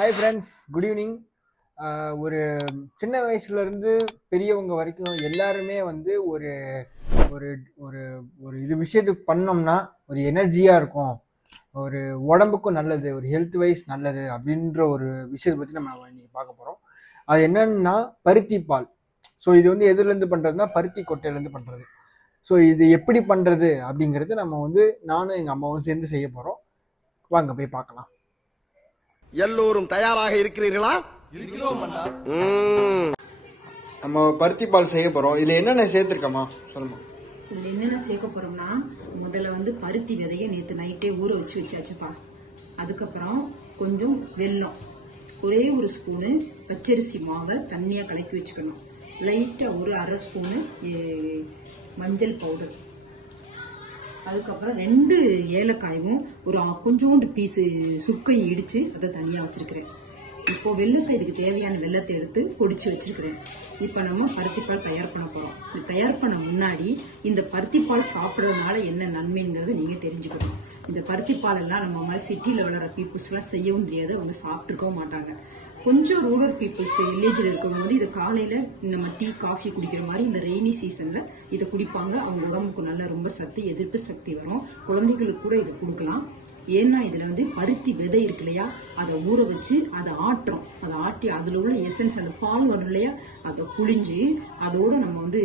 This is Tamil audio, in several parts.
ஹாய் ஃப்ரெண்ட்ஸ் குட் ஈவினிங் ஒரு சின்ன வயசுலேருந்து பெரியவங்க வரைக்கும் எல்லாருமே வந்து ஒரு ஒரு ஒரு ஒரு இது விஷயத்துக்கு பண்ணோம்னா ஒரு எனர்ஜியாக இருக்கும். ஒரு உடம்புக்கும் நல்லது ஒரு ஹெல்த் வைஸ் நல்லது அப்படின்ற ஒரு விஷயத்தை பற்றி நம்ம இன்னைக்கு பார்க்க போகிறோம் அது என்னன்னா பருத்தி பால். ஸோ இது வந்து எதுலேருந்து பண்ணுறதுனா பருத்தி கொட்டையிலேருந்து பண்ணுறது ஸோ இது எப்படி பண்ணுறது அப்படிங்கிறது நம்ம வந்து நானும் எங்கள் அம்மாவும் சேர்ந்து செய்ய போகிறோம் வாங்க போய் பார்க்கலாம். எல்லோரும் தயாராக இருக்கிறீர்களா. நம்ம பருத்தி பால் செய்ய போறோம். இதுல என்னென்ன சேர்த்திருக்கமா சொல்லுமா. இதுல என்னென்ன சேர்க்க போறோம்னா முதல்ல வந்து பருத்தி விதைய நேத்து நைட்டே ஊற வச்சு வச்சாச்சுப்பா. அதுக்கப்புறம் கொஞ்சம் வெல்லம். ஒரே ஒரு ஸ்பூனு பச்சரிசி மாவை தண்ணியா கலக்கி வச்சுக்கணும். லைட்டா ஒரு அரை ஸ்பூனு மஞ்சள் பவுடர் அதுக்கப்புறம் ரெண்டு ஏலக்காயும் ஒரு கொஞ்சோண்டு பீஸு சுக்கையும் இடிச்சு அதை தனியாக வச்சுருக்கிறேன். இப்போது வெள்ளத்தை இதுக்கு தேவையான வெள்ளத்தை எடுத்து பொடிச்சு வச்சுருக்கிறேன். இப்போ நம்ம பருத்திப்பால் தயார் பண்ண போகிறோம் இந்த தயார் பண்ண முன்னாடி இந்த பருத்திப்பால் சாப்பிட்றதுனால என்ன நன்மைங்கிறத நீங்கள் தெரிஞ்சுக்கணும். இந்த பருத்திப்பாலெல்லாம் நம்ம மாதிரி சிட்டியில் வளர பீப்புள்ஸ்லாம் செய்யவும் முடியாது அவங்க சாப்பிட்டுருக்கவும் மாட்டாங்க. கொஞ்சம் ரூரல் பீப்புள்ஸ் வில்லேஜில் இருக்கும்போது இதை காலையில் நம்ம டீ காஃபி குடிக்கிற மாதிரி இந்த ரெய்னி சீசனில் இதை குடிப்பாங்க. அவங்க உடம்புக்கு நல்ல ரொம்ப சத்து எதிர்ப்பு சக்தி வரும். குழந்தைகளுக்கு கூட இதை கொடுக்கலாம். ஏன்னா இதில் வந்து பருத்தி விதை இருக்கு இல்லையா? அதை ஊற வச்சு அதை ஆட்டுறோம். அதை ஆட்டி அதில் உள்ள எசன்ஸ் அந்த பால் வரும் இல்லையா? அதை புழிஞ்சு அதோட நம்ம வந்து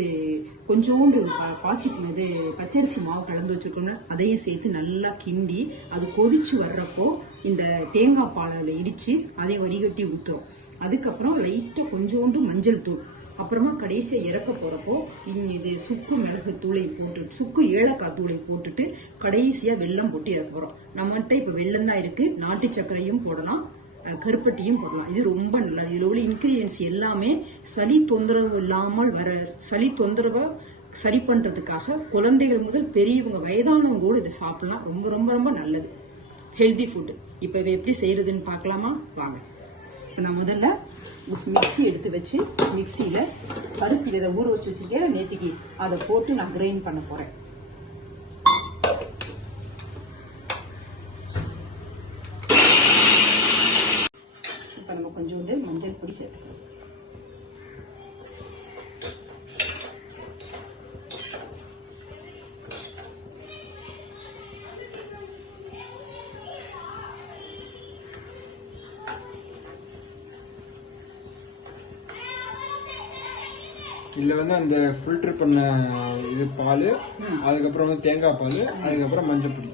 கொஞ்சோண்டு பா- பாசி இது பச்சரிசி மாவு கலந்து வச்சுருக்கோம்ல அதையும் சேர்த்து நல்லா கிண்டி அது கொதிச்சு வர்றப்போ இந்த தேங்காய் பாலில் இடித்து அதை வடிகட்டி ஊத்துறோம். அதுக்கப்புறம் லைட்டாக கொஞ்சோண்டு மஞ்சள் தூள். அப்புறமா கடைசியா இறக்க போறப்போ இது சுக்கு மிளகு தூளை போட்டு சுக்கு ஏலக்காய் தூளை போட்டுட்டு கடைசியா வெள்ளம் போட்டு இறக்க போறோம். நம்மகிட்ட இப்ப வெள்ளம் தான் இருக்கு. நாட்டு சர்க்கரையும் போடலாம். கருப்பட்டியும் போடலாம். இது ரொம்ப நல்லது. இதுல உள்ள இன்கிரீடியன்ஸ் எல்லாமே சளி தொந்தரவு இல்லாமல் வர சளி தொந்தரவை சரி பண்றதுக்காக குழந்தைகள் முதல் பெரியவங்க வயதானவங்க கூட இதை சாப்பிடலாம். ரொம்ப ரொம்ப ரொம்ப நல்லது. ஹெல்தி ஃபுட்டு இப்போ இதை எப்படி செய்யறதுன்னு பார்க்கலாமா? வாங்க. இப்போ நான் முதல்ல மிக்ஸி எடுத்து வச்சு மிக்ஸியில் பருப்பு விதை ஊற வச்சு வச்சிருக்கேன் நேற்றுக்கு அதை போட்டு நான் கிரைண்ட் பண்ண போகிறேன் இப்போ நம்ம கொஞ்சோண்டு மஞ்சள் பொடி சேர்த்துக்கலாம். இதுல வந்து அந்த ஃபில்டர் பண்ண இது பால் அதுக்கப்புறம் வந்து தேங்காய் பால் அதுக்கப்புறம் மஞ்சள் பொடி.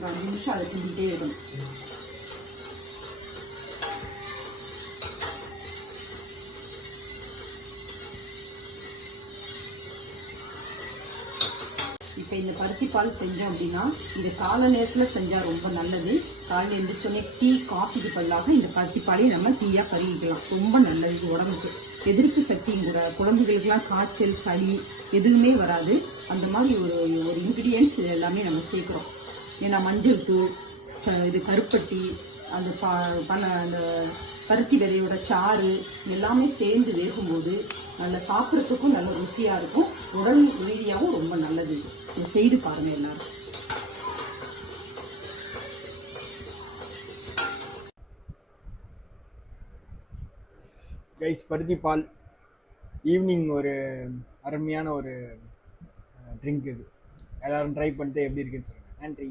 அஞ்சு நிமிஷம் அதை கிண்டிகிட்டே இருக்கணும் இப்போ இந்த பருத்தி பால் செஞ்சோம் அப்படின்னா இந்த காலை நேரத்தில் செஞ்சால் ரொம்ப நல்லது. காலையில் எழுந்திரிச்சோடனே டீ காஃபிக்கு பதிலாக இந்த பருத்தி பாலையும் நம்ம டீயாக பருகிக்கலாம். ரொம்ப நல்லது உடம்புக்கு. எதிர்ப்பு சக்தியும் கூட குழந்தைகளுக்கெல்லாம் காய்ச்சல் சளி எதுவுமே வராது. அந்த மாதிரி ஒரு ஒரு இன்க்ரீடியன்ஸ் இது எல்லாமே நம்ம சேர்க்குறோம். ஏன்னா மஞ்சள் தூள் இது கருப்பட்டி அந்த ப பல அந்த பருத்தி விதையோட சாறு எல்லாமே சேர்ந்து வேகும்போது நல்ல சாப்பிட்றதுக்கும் நல்ல ருசியாக இருக்கும். உடல் ரீதியாகவும் ரொம்ப நல்லது. இதை செய்து பாருங்க எல்லாரும். கைஸ் பருத்தி பால் ஈவினிங் ஒரு அருமையான ஒரு ட்ரிங்க் இது. எல்லாரும் ட்ரை பண்ணிட்டு எப்படி இருக்குன்னு சொல்லுங்கள் நன்றி.